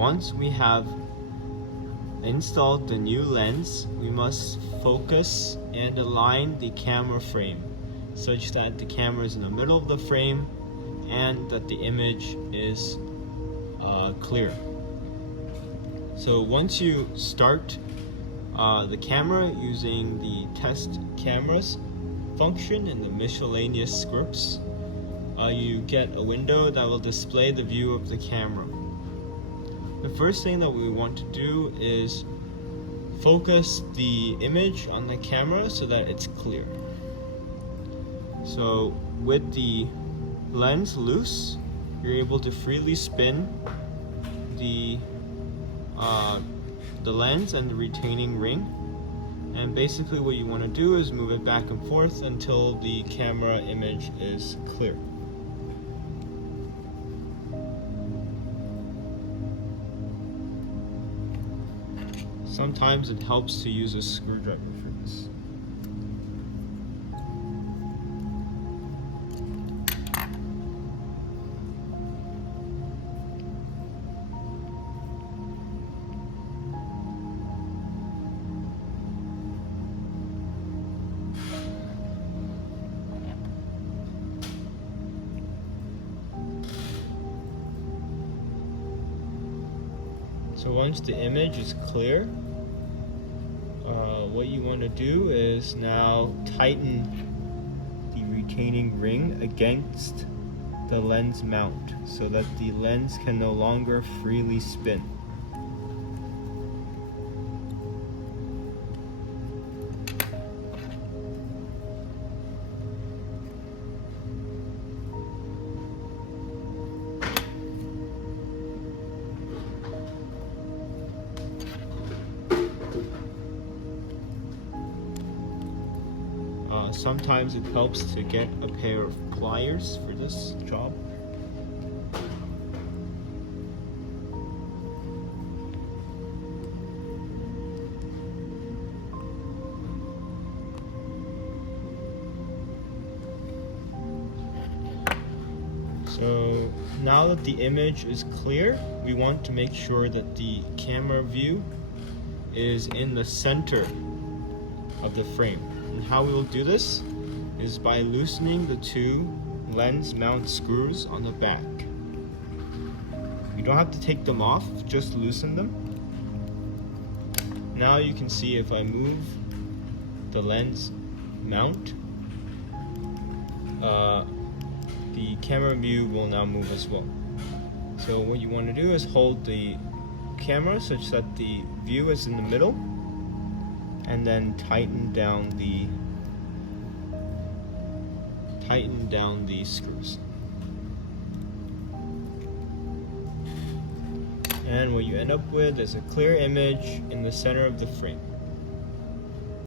once we have installed the new lens, we must focus and align the camera frame such that the camera is in the middle of the frame and that the image is clear. So once you start the camera using the test cameras function in the miscellaneous scripts, you get a window that will display the view of the camera. The first thing that we want to do is focus the image on the camera so that it's clear. So with the lens loose, you're able to freely spin the lens and the retaining ring, and basically what you want to do is move it back and forth until the camera image is clear. Sometimes it helps to use a screwdriver for this. So once the image is clear, what you want to do is now tighten the retaining ring against the lens mount so that the lens can no longer freely spin. Sometimes it helps to get a pair of pliers for this job. So now that the image is clear, we want to make sure that the camera view is in the center of the frame. And how we will do this is by loosening the two lens mount screws on the back. You don't have to take them off, just loosen them. Now you can see if I move the lens mount, the camera view will now move as well. So what you want to do is hold the camera such that the view is in the middle, and then tighten down the screws. And what you end up with is a clear image in the center of the frame.